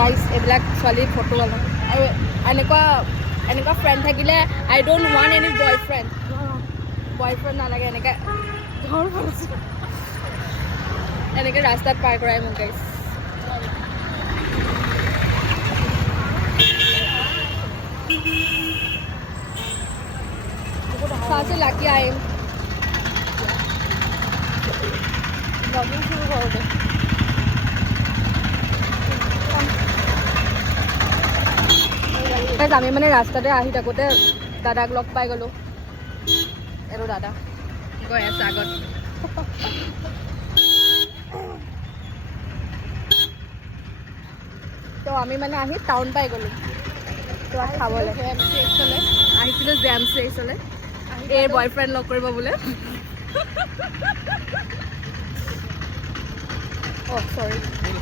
Guys এইবিলাক ছোৱালী photo ল'ম আৰু এনেকুৱা ফ্ৰেণ্ড থাকিলে আই ডোণ্ট ৱান্ট এনি বয়ফ্ৰেণ্ড নালাগে এনেকৈ এনেকৈ ৰাস্তাত পাৰ কৰাই মোক গাইজ চাওঁচোন লাকি আহিম ব্লগিং শুৰু কৰবে আমি মানে ৰাস্তাতে আহি থাকোঁতে দাদাক লগ পাই গ'লোঁ আৰু দাদা গৈ আছে আগত তো আমি মানে আহি টাউন পাই গ'লোঁ তো খাবলৈ আহিছিলোঁ জেম চেক্সলৈ এই বয়ফ্ৰেণ্ড লগ কৰিব বোলে Oh, sorry.